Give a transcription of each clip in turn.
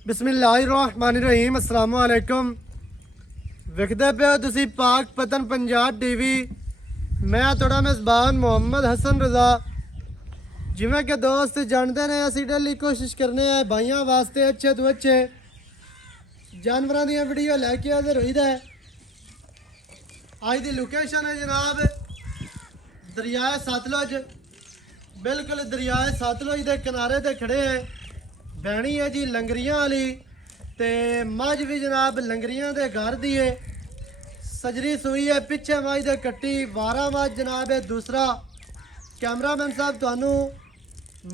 बिस्मिल्लाहिर्रहमानिर्रहीम अस्सलाम वालेकुम। विखदे पे हो तुसी पाक पतन पंजाब टीवी। मैं थोड़ा मेज़बान मोहम्मद हसन रज़ा। जिमें के दोस्त जानते ने असी डेली कोशिश करने हैं भाइयों वास्ते अच्छे तो अच्छे जानवरों दी वीडियो लैके हाजिर होई दा है। अज दी लोकेशन है जनाब दरियाए सतलुज। बिल्कुल दरियाए सतलुज के किनारे ते खड़े हैं। बैणी है जी लंगरियां वाली ते मझ भी जनाब लंगरियां दे घर दी है। सजरी सूई है पिछे मझ दे कट्टी 12 मझ जनाब है। दूसरा कैमरामैन साहब तुहानू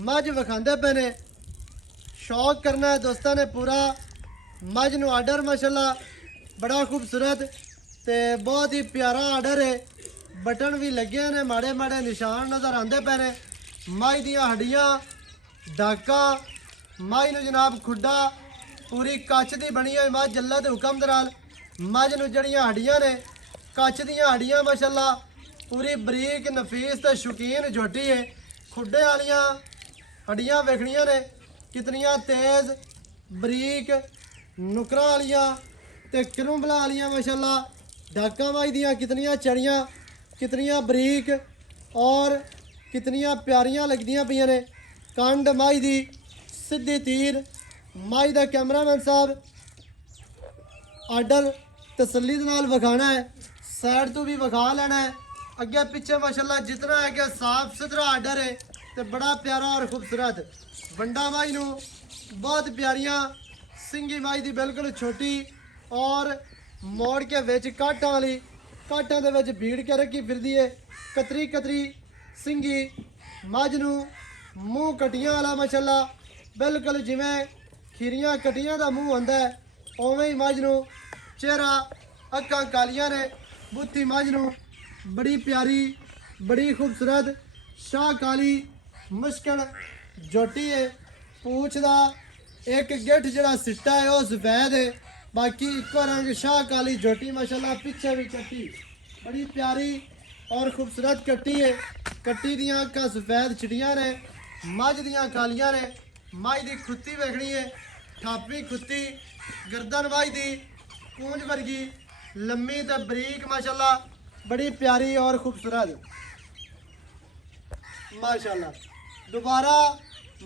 मझ विखांदे पे ने। शौक करना है दोस्तों ने पूरा। मझ नू आर्डर माशाल्लाह बड़ा खूबसूरत ते बहुत ही प्यारा आर्डर है। बटन भी लगे ने, माड़े माड़े निशान नज़र आते पे ने। मझ दियां हड्डियां डाका मझ नू जनाब खुड्डा पूरी कच्च दी बनी हुई मझ जल्ला दे हुक्म दे नाल। मझ नू जड़ियां हड्डियां ने कच्च दियां हड्डियां माशाल्लाह पूरी बरीक नफीस ते शौकीन झोटी है। खुड्डे वालियां हड्डियां वेखनियां ने कितनियां तेज़ बरीक नुकरा वालियां ते करुंबला वालियां माशाल्लाह। डाका मझ दियां कितनियां चढ़ियां कितनियां बरीक और कितनियां प्यारियां लगदियां पियां ने। कंड मझ दी सीधी तीर। मझ दा कैमरामैन साहब आर्डर तसल्ली दे नाल विखाना है। साइड तो भी विखा लेना है। अगे पिछे माशाल्लाह जितना है कि साफ सुथरा आर्डर है तो बड़ा प्यारा और खूबसूरत। बंडा मझ नू बहुत प्यारियां सिंगी मझ दी बिल्कुल छोटी और मोड़ के विच काटां वाली काटां दे विच भीड़ के रखी फिरदी है। कतरी कतरी सिंगी मझ नू मूँह कटियां वाला माशाल्लाह बिल्कुल जिमें खीरियां कटियां का मूँह होंदा है उवें ही मझ नू चेहरा अक्कां कालियां ने। बुत्ती मझ नू बड़ी प्यारी बड़ी खूबसूरत शाह काली मुश्किल जोटी है। पूछ दा एक गिठ जड़ा सिट्टा है वह सफेद है, बाकी इको रंग शाह काली जोटी माशाल्लाह। पिछे भी कट्टी बड़ी प्यारी और खूबसूरत कट्टी है। कट्टी दियां अक्कां सफेद चिड़ियां ने, मझ दियां कालियां ने। मझ दी खुत्ती वेखनी है थापी खुत्ती, गर्दन मझ दी कूंज वर्गी लम्मी ते बरीक माशाल्लाह बड़ी प्यारी और खूबसूरत माशाल्लाह। दोबारा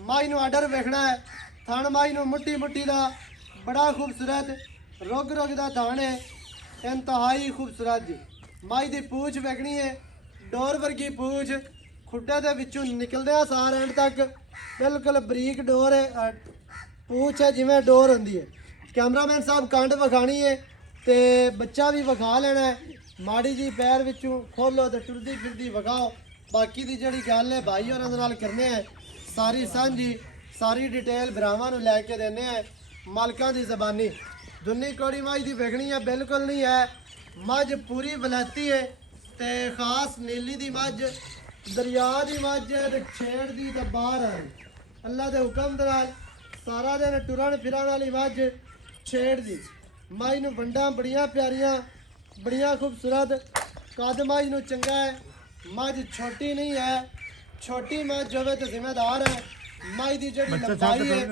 मझ नू आर्डर वेखना है। थन मझ नू मुट्ठी मुट्ठी दा बड़ा खूबसूरत रुग रुग दा थन है, इंतहाई खूबसूरत जी। मझ दी पूछ वेखनी है डोर वर्गी पूछ, खुड्डे दे विचों निकलदे सार एंड तक बिल्कुल बरीक डोर है पूछ है जिमें डोर होंदी है। कैमरामैन साहब कंड विखानी है ते बच्चा भी विखा लेना है। माड़ी जी पैर विचों खोलो तो टुरदी फिरदी विखाओ। बाकी दी जड़ी गल है भाई होरां दे नाल करने हैं सारी सांझी सारी डिटेल भरावां नूं लैके देने हैं मालकां दी ज़बानी। दुन्नी कौड़ी मझ दी वेखनी है बिल्कुल नहीं है। मझ पूरी वलैती है ते खास नीली दी मझ दरिया दी मझ ते छेड़ दी ते बाहर है। अल्लाह के हुक्म दे नाल सारा दिन टुरन फिरन वाली मझ छेड़ दी। मझ नूं बंडा बड़ियां प्यारियां बड़ियां खूबसूरत। कद मझ नूं चंगा है। मझ छोटी नहीं है, छोटी मझ होवे तो जिम्मेदार है। मझ दी जड़ी लंबाई है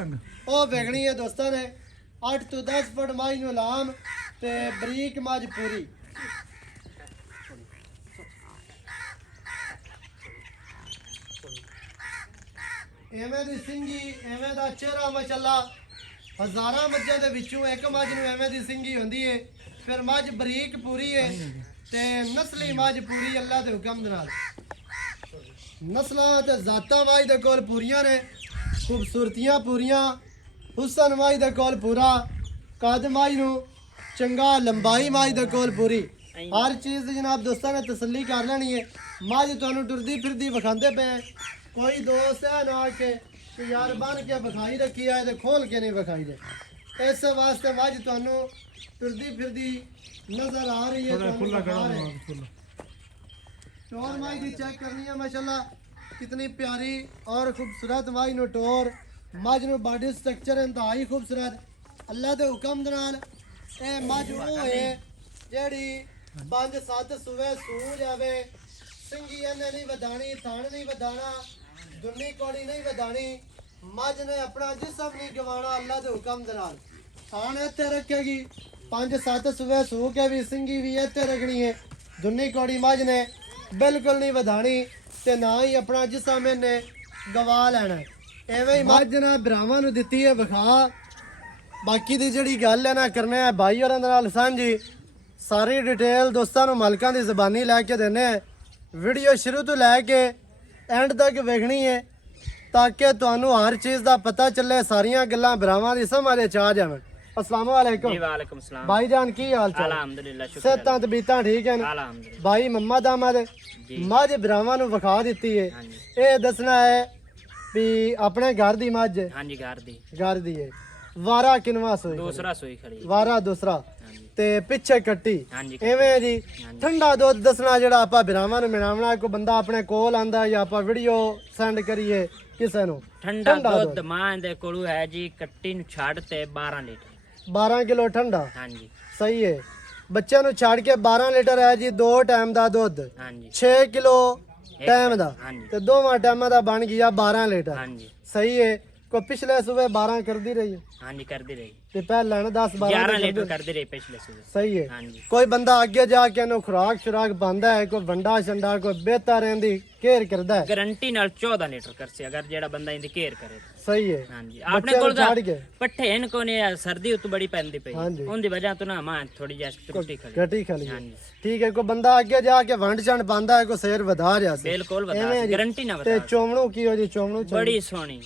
वह वेखनी है दोस्तों ने 8 तो 10 फुट मझ नूं लाम ते बरीक मझ पूरी। एवें दी सिंगी एवें दा चेहरा माशाल्लाह। हज़ारां मज्झां दे विचों एक मझ नूं एवें दी सिंगी होंदी है। फिर मझ बरीक पूरी है ते नस्ली मझ पूरी अल्लाह दे हुक्म दे नाल। नस्लां ते जातां मझ दे कोल पूरियां ने, खूबसूरतियां पूरियां, हुसन मझ दे कोल पूरा, कद मझ नूं चंगा, लंबाई मझ दे कोल पूरी। हर चीज़ दी जनाब दोस्तां ने तसल्ली कर लेनी है। मझ तुहानूं टुरदी फिरदी विखांदे पे। कोई दोस्त है ना के यार बन के विखाई रखी है तो खोल के नहीं विखाई दे। इस वास्ते मझ तुहानूं टुरदी फिरदी नजर आ रही है। टोर मझ की चेक करनी है माशाल्लाह कितनी प्यारी और खूबसूरत मझ नूं टोर। मझ नूं बॉडी स्ट्रक्चर इंतहाई खूबसूरत। अल्लाह के हुक्म दे नाल ए मझ वो है जेड़ी 5-7 सूबे सू जावे। सिंगी इन्हें नहीं वधानी, थान नहीं वधाना, दुन्नी कौड़ी नहीं वधानी, ਮੱਝ ਨੇ ਆਪਣਾ ਜਿਸਮ ਨਹੀਂ ਗਵਾਣਾ ਅੱਲਾ ਦੇ ਹੁਕਮ ਦੇ ਨਾਲ ਥਾਣ ਇੱਥੇ ਰੱਖੇਗੀ 5-7 ਸੂਏ ਸੂ ਕੇ ਵੀ ਸਿੰਗੀ ਵੀ ਇੱਥੇ ਰੱਖਣੀ ਹੈ ਦੁੰਨੀ ਕੋੜੀ ਮੱਝ ਨੇ ਬਿਲਕੁਲ ਨਹੀਂ ਵਧਾਣੀ ਤੇ ਨਾ ਹੀ ਆਪਣਾ ਜਿਸਮ ਇਹਨੇ ਗਵਾ ਲੈਣਾ ਐਵੇਂ ਹੀ ਮੱਝ ਨਾ ਭਰਾਵਾਂ ਨੂੰ ਦਿੱਤੀ ਹੈ ਵਿਖਾ ਬਾਕੀ ਦੀ ਜਿਹੜੀ ਗੱਲ ਹੈ ਨਾ ਕਰਨਾ ਹੈ ਭਾਈ ਹੋਰਾਂ ਦੇ ਨਾਲ ਸਾਂਝੀ ਸਾਰੀ ਡਿਟੇਲ ਦੋਸਤਾਂ ਨੂੰ ਮਾਲਕਾਂ ਦੀ ਜ਼ਬਾਨੀ ਲੈ ਕੇ ਦੇਣੇ ਹੈ ਵੀਡੀਓ ਸ਼ੁਰੂ ਤੋਂ ਲੈ ਕੇ ਐਂਡ ਤੱਕ ਵੇਖਣੀ ਹੈ ਤਾਂ ਕਿ ਤੁਹਾਨੂੰ ਹਰ ਚੀਜ਼ ਦਾ ਪਤਾ ਚੱਲੇ ਸਾਰੀਆਂ ਗੱਲਾਂ ਭਰਾਵਾਂ ਦੀ ਸਮਝ ਵਿੱਚ ਆ ਜਾਵਣ अस्सलाम वालेकुम। जी वालेकुम सलाम। भाईजान की हाल चाल? अल्हम्दुलिल्लाह शुक्र सेहतां ते बीतां ठीक है ना? अल्हम्दुलिल्लाह। भाई मम्मा दामाद मझ भरावां नु विखा दित्ती है हाँ जी। ये दसना है भी अपने घर दी मझ हाँ जी घर दी है वारा किनवा सोई दूसरा सोई खड़ी वारा दूसरा हाँ जी। ते पिछे कट्टी हाँ जी एवें जी ठंडा दुध दसना जेड़ा आपा भरावां नु मिलावना कोई बंदा अपने कोल आंदा या आपा वीडियो सेंड करिए किसे नु ठंडा दुध मां दे कोलू है जी कट्टी नु छाड़ ते 12 लीटर 12 किलो ठंडा हाँ जी सही है बच्चे नु छाड़ के 12 लीटर है जी 2 टाइम दा दुध हाँ जी 6 किलो टाइम दा हाँ जी ते दोवां टाइमां दा बन गया 12 लीटर हाँ जी सही है को पिछले सुबह 12 कर दी रही है हाँ जी कर दी रही ते पहले ना 10 12 11 लीटर कर दी रही पिछले सुबह सही है हाँ जी कोई बंदा आगे जाके नु खुराक शुराक पांदा है कोई वंडा शंडा कोई बेहतर रहंदी केयर करदा है गारंटी नाल 14 लीटर कर से अगर जेड़ा बंदा इंदी केयर करे सही है हाँ जी आपने कोल छाड़ के पट्ठे इनको ने सर्दी उत बड़ी पैंदी पई हाँ जी उनदी वजह तो ना मां थोड़ी जैसी टुटी खड़ी गटी खाली हाँ जी ठीक है कोई बंदा आगे जाके वंड चंड पांदा है कोई शेर वधा रिया सी बिल्कुल बता गारंटी ना ते बता चोमणू की हो जी चोमणू बड़ी सोहनी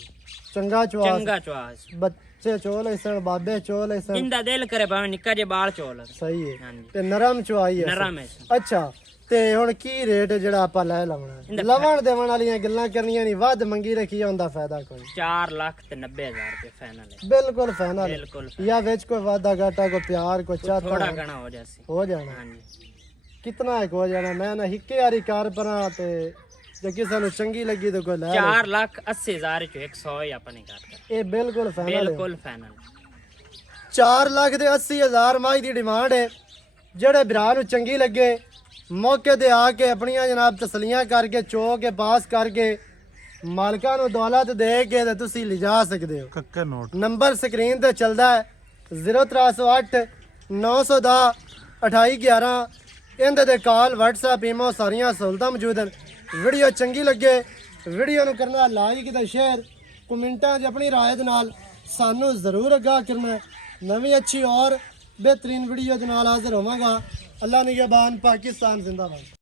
चंगा चवा चंगा चवास बच्चे चोल ऐसा बाबे चोल ऐसा इंदा दिल करे भाਵੇਂ ਨਿੱਕਾ ਜੇ ਬਾਲ ਚੋਲ ਸਹੀ ਹੈ ਹਾਂਜੀ ਤੇ ਨਰਮ ਚਵਾਈ ਹੈ ਨਰਮ ਹੈ ਅੱਛਾ ਤੇ ਹੁਣ ਕੀ ਰੇਟ ਹੈ ਜਿਹੜਾ ਆਪਾਂ ਲੈ ਲਵਣਾ ਲਵਣ ਦੇਵਣ ਵਾਲੀਆਂ ਗੱਲਾਂ ਕਰਨੀਆਂ ਨਹੀਂ ਵੱਧ ਮੰਗੀ ਰੱਖੀ ਹੁੰਦਾ ਫਾਇਦਾ ਕੋਈ 4,90,000 ਰੁਪਏ ਫਾਈਨਲ ਹੈ ਬਿਲਕੁਲ ਫਾਈਨਲ ਬਿਲਕੁਲ ਜਾਂ ਵਿੱਚ ਕੋਈ ਵਾਦਾ ਘਾਟਾ ਕੋਈ ਪਿਆਰ ਕੋਈ ਚਾਹਤਾ ਥੋੜਾ ਘਣਾ ਹੋ ਜਾਸੀ ਹੋ ਜਾਣਾ ਹਾਂਜੀ ਕਿਤਨਾ ਇੱਕ ਹੋ ਜਾਣਾ ਮੈਂ ਨਾ ਹਿੱਕੇ ਵਾਲੀ ਕਾਰ ਪਰਾਂ ਤੇ ਜੇ ਕਿਸੇ ਨੂੰ ਚੰਗੀ ਲੱਗੀ ਤਾਂ ਕੋਈ ਲੈ 4,80,000 ਚੋਂ 100 ਹੀ ਆਪਣੇ ਘਰ ਕਰ ਇਹ ਬਿਲਕੁਲ ਫਾਈਨਲ ਹੈ ਬਿਲਕੁਲ ਫਾਈਨਲ 4,80,000 ਮਾਈ ਦੀ ਡਿਮਾਂਡ ਹੈ ਜਿਹੜੇ ਭਰਾ ਨੂੰ ਚੰਗੀ ਲੱਗੇ ਮੌਕੇ ਤੇ ਆ ਕੇ ਆਪਣੀਆਂ ਜਨਾਬ ਤਸਲੀਆਂ ਕਰਕੇ ਚੋ ਕੇ ਪਾਸ ਕਰਕੇ ਮਾਲਕਾਂ ਨੂੰ ਦੌਲਤ ਦੇ ਕੇ ਤੇ ਤੁਸੀਂ ਲਿਜਾ ਸਕਦੇ ਹੋ ਕੱਕਾ ਨੋਟ ਨੰਬਰ ਸਕਰੀਨ ਤੇ ਚੱਲਦਾ ਹੈ 0308 910 2811 ਇਹਦੇ ਤੇ ਕਾਲ WhatsApp ਈਮੋ ਸਾਰੀਆਂ ਸਹੂਲਤਾਂ ਮੌਜੂਦ ਹਨ ਵੀਡੀਓ ਚੰਗੀ ਲੱਗੇ ਵੀਡੀਓ ਨੂੰ ਕਰਨਾ ਲਾਈਕ ਤੇ ਸ਼ੇਅਰ ਕਮੈਂਟਾਂ 'ਚ ਆਪਣੀ ਰਾਏ ਦੇ ਨਾਲ ਸਾਨੂੰ ਜ਼ਰੂਰ ਅਗਾਹ ਕਰਨਾ ਨਵੀਂ ਅੱਛੀ ਔਰ बेहतरीन वीडियो के नाल हाजिर होवांगा अल्लाह निगहबान पाकिस्तान जिंदाबाद।